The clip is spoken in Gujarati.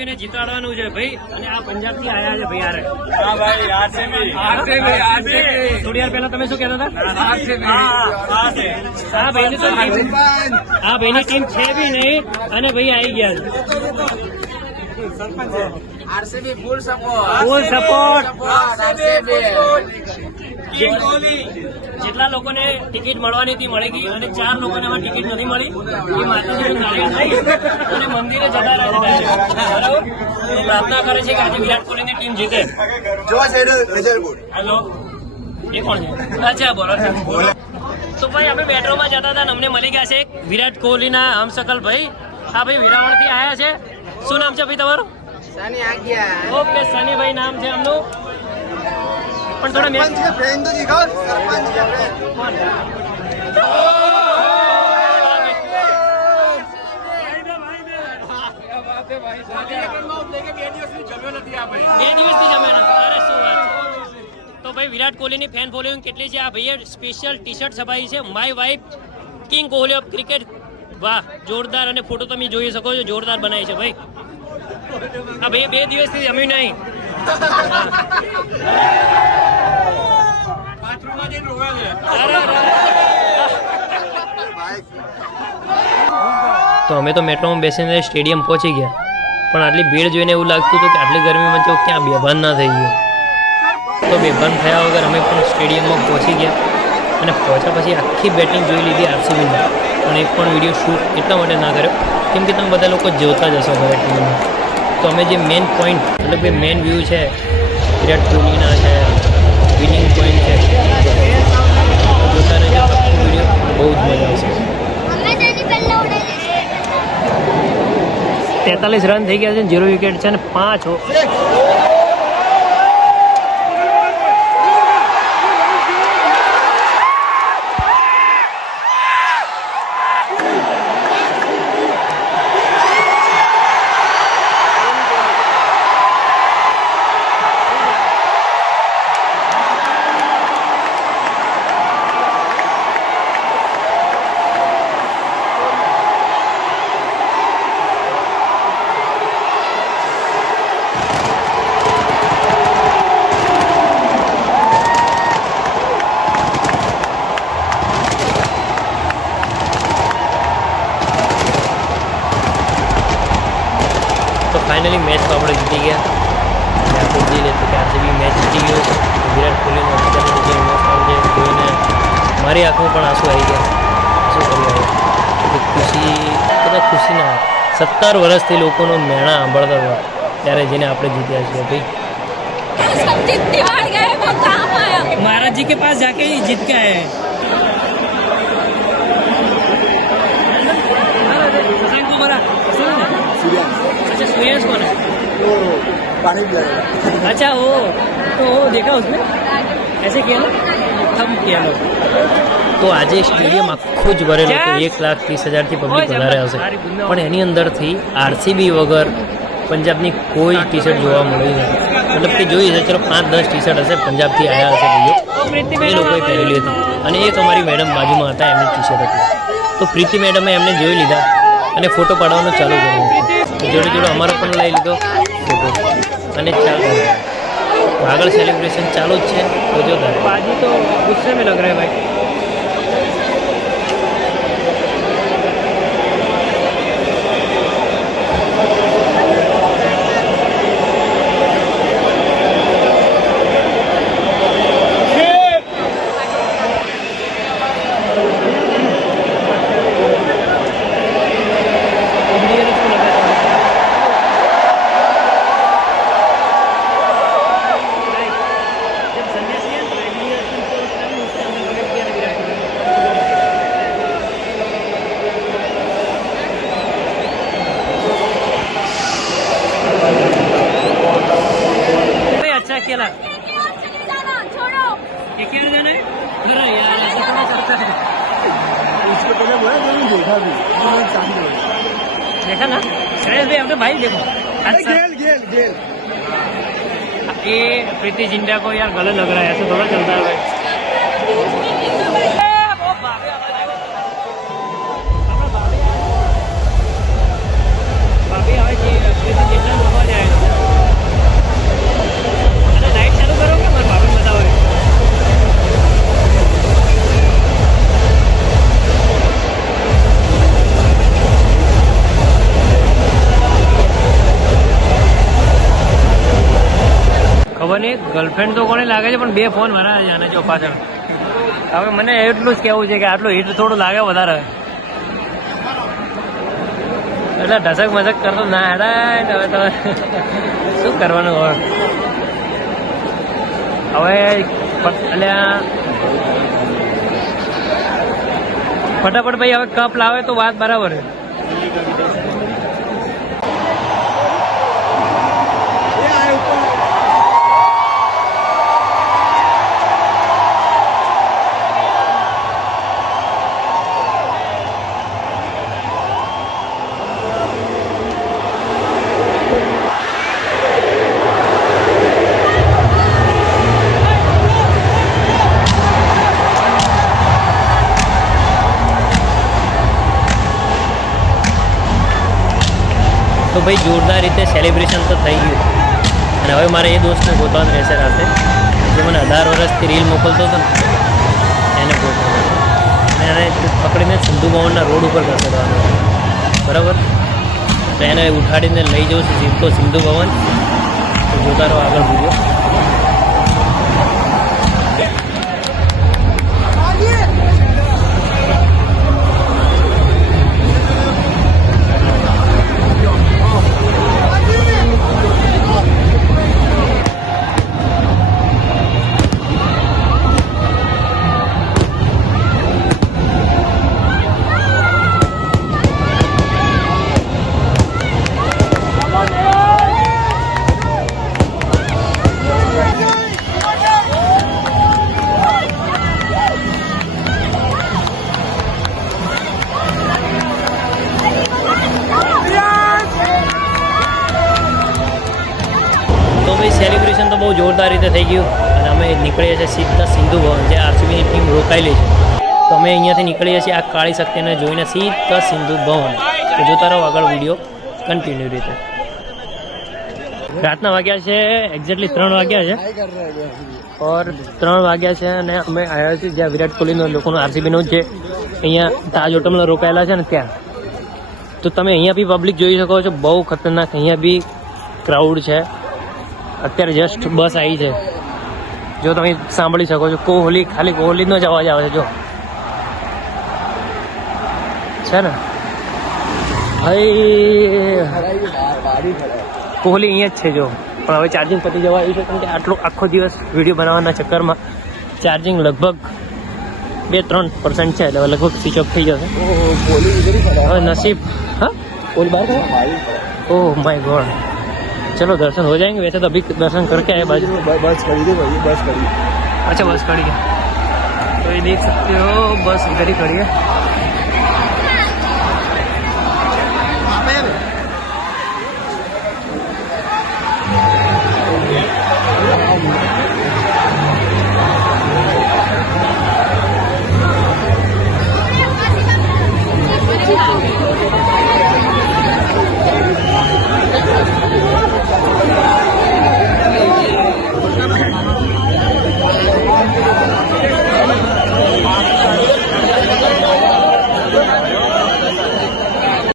આપીને જીતાડવાનું છે ભાઈ. અને આ પંજાબ થી આયા છે ભાઈ યાર. હા ભાઈ આરસીબી થોડી વાર પહેલા તમે શું કહેતા હતા? આરસીબી હા ભાઈ તો આ ભાઈની ટીમ છે બી નહીં અને ભાઈ આવી ગયા છે. RCB full support. Full support. King Kohli. જેટલા લોકોને ટિકિટ મળવાની હતી મળી ગઈ અને 4 લોકોને આમાં ટિકિટ નથી મળી. એ માતાજીનું નારિયેળ લઈ અને મંદિરે જતા રહે છે. બરાબર? તો પ્રાર્થના કરે છે કે આજે વિરાટ કોહલીની ટીમ જીતે. હેલો, એ કોણ છે? અચ્છા બોલો. તો ભાઈ અમે મેટ્રોમાં જતા હતા ને અમને મળી ગયા છે એક વિરાટ કોહલીના હમશકલ ભાઈ. હા ભાઈ વેરાવળથી આવ્યા છે. શું નામ છે ભાઈ તમારું? સની આગ્યા. ઓકે સનીભાઈ નામ છે એમનું. પણ થોડા મેચ ફ્રેન્ડ તો દીખો સરપંચ કે ફ્રેન્ડ. બે દિવસથી જમ્યો નથી. અરે શું વાત છે. તો ભાઈ વિરાટ કોહલીની ફેન ફોલોઈંગ કેટલી છે? આ ભાઈએ સ્પેશિયલ ટી શર્ટ છપાઈ છે my wife king Kohli of cricket. વાહ જોરદાર. અને ફોટો તમે જોઈ શકો છો, જોરદાર બનાવી છે ભાઈ. આ ભાઈ 2 દિવસથી જમ્યું નહીં. તો અમે તો મેટ્રોમાં બેસીને સ્ટેડિયમ પહોંચી ગયા, પણ આટલી ભીડ જોઈને એવું લાગતું હતું કે આટલી ગરમીમાં તો ક્યાં બેભાન ના થઈ ગયું. તો બેભાન થયા વગર અમે પણ સ્ટેડિયમમાં પહોંચી ગયા અને પહોંચ્યા પછી આખી બેટિંગ જોઈ લીધી આરસીબીની. પણ એક પણ વિડીયો શૂટ એટલા માટે ના કર્યો કેમ કે તમે બધા લોકો જોતા જશો હવે ટીમમાં. તો અમે જે મેઇન પોઈન્ટ મતલબ કે મેઇન વ્યૂ છે વિરાટ કોહલીના છે, વિનિંગ પોઈન્ટ છે, જોતા રહેજો. આખો વિડીયો બહુ જ મજા આવશે. 43 રન થઈ ગયા છે, 0 વિકેટ છે અને 5 ફાઇનલી મેચ તો આપણે જીતી ગયા. આપણે જોઈ લે કે આરસીબી મેચ જીતી ગયો છે. વિરાટ કોહલીનો અત્યારનો જે ઇમોશનલ છે જોઈને મારી આંખમાં પણ આંસુ આવી ગયા. શું કર્યું હવે ખુશી બધા ખુશીના 17 વર્ષથી લોકોનો મેણા સાંભળતા હતા ત્યારે જેને આપણે જીત્યા છીએ ભાઈ. महाराज जी के पास जाके ही जीत के आए हैं. अच्छा सूर्यांश कौन है? पानी पिलाएगा. अच्छा वो तो देखा उसमें ऐसे किया ना थम किया लोग. તો આજે સ્ટેડિયમ આખું જ ભરેલું હતું. 1,30,000થી પબ્લિક વધારે હશે, પણ એની અંદરથી આરસીબી વગર પંજાબની કોઈ ટી શર્ટ જોવા મળી નથી. મતલબ કે જોઈ છે ચલો 5-10 ટી શર્ટ હશે પંજાબથી આવ્યા હશે ભાઈઓ, એ લોકોએ પહેરેલી હતી. અને એક અમારી મેડમ બાજુમાં હતા એમની ટી શર્ટ હતી. તો પ્રીતિ મેડમે એમને જોઈ લીધા અને ફોટો પાડવાનું ચાલુ કર્યું. જોડે જોડે અમારો પણ લઈ લીધો ફોટો અને ચાલુ આગળ સેલિબ્રેશન ચાલુ જ છે. તો જો બાજી તો ગુસ્સે में लग रहा है भाई. अकेला क्या जाना है? अरे यार ऐसा थोड़ा चलता है. उसको पहले बोला मैंने देखा भी. देखा ना श्रेयस भाई हमने भाई देखो गेल गेल गेल ये प्रीति जिंटा को यार गलत लग रहा है. ऐसे थोड़ा चलता है भाई. भाभी प्रीति जिंटा ગર્લફ્રેન્ડ તો કોને લાગે છે પણ બે ફોન ભરાયા છે આને જો પાછળ. હવે મને એટલું જ કહેવું છે કે આટલું હીટ થોડું લાગે વધારે એટલે ઢસક મસક કરતો ના હેડાય. હવે તો શું કરવાનું હવે એટલે ફટાફટ ભાઈ હવે કપ લાવે તો વાત બરાબર છે. તો ભાઈ જોરદાર રીતે સેલિબ્રેશન તો થઈ ગયું અને હવે મારે એ દોસ્તને ગોતવાનું રહેશે રાતે જે મને 18 વર્ષથી રીલ મોકલતો હતો ને એને ગોતવાનો અને એને પકડીને સિંધુ ભવનના રોડ ઉપર ખસેડવાનો બરાબર. તો એને ઉઠાડીને લઈ જવું છે સીધો સિંધુ ભવન. તો જોતા રહો આગળ વિડીયો. તો ભાઈ સેલિબ્રેશન તો બહુ જોરદાર રીતે થઈ ગયું અને અમે નીકળીએ છીએ સીધા સિંધુ ભવન જે આરસીબીની ટીમ રોકાયેલી છે. તો અમે અહીંયાથી નીકળીએ છીએ આ કાળી શક્તિને જોઈને સીધા સિંધુ ભવન. તો જોતા રહો આગળ વિડીયો કન્ટિન્યુ રીતે. રાતના વાગ્યા છે એક્ઝેક્ટલી 3 વાગ્યા છે ઓર 3 વાગ્યા છે અને અમે આવ્યા છીએ જ્યાં વિરાટ કોહલીનો લોકોનું આરસીબીનું જે અહીંયા તાજ હોટલમાં રોકાયેલા છે ને ત્યાં. તો તમે અહીંયા બી પબ્લિક જોઈ શકો છો બહુ ખતરનાક. અહીંયા બી ક્રાઉડ છે. અત્યારે જસ્ટ બસ આવી છે જો તમે સાંભળી શકો છો. કોહલી ખાલી કોહલીનો જ અવાજ આવે છે જો છે ને ભાઈ કોહલી અહીંયા જ છે જો. પણ હવે ચાર્જિંગ પતી જવા આવ્યું છે કેમ કે આટલો આખો દિવસ વિડીયો બનાવવાના ચક્કરમાં ચાર્જિંગ લગભગ 2-3% છે એટલે લગભગ સ્વિચ ઓફ થઈ જશે. હવે નસીબ હા કોહલી બહાર ઓહ માય ગોડ. चलो दर्शन हो जाएंगे. वैसे तो अभी दर्शन करके आए बाजू बस खड़ी थी भाई बस खड़ी. अच्छा बस खड़ी है तो ये देख सकते हो बस इधर ही खड़ी है.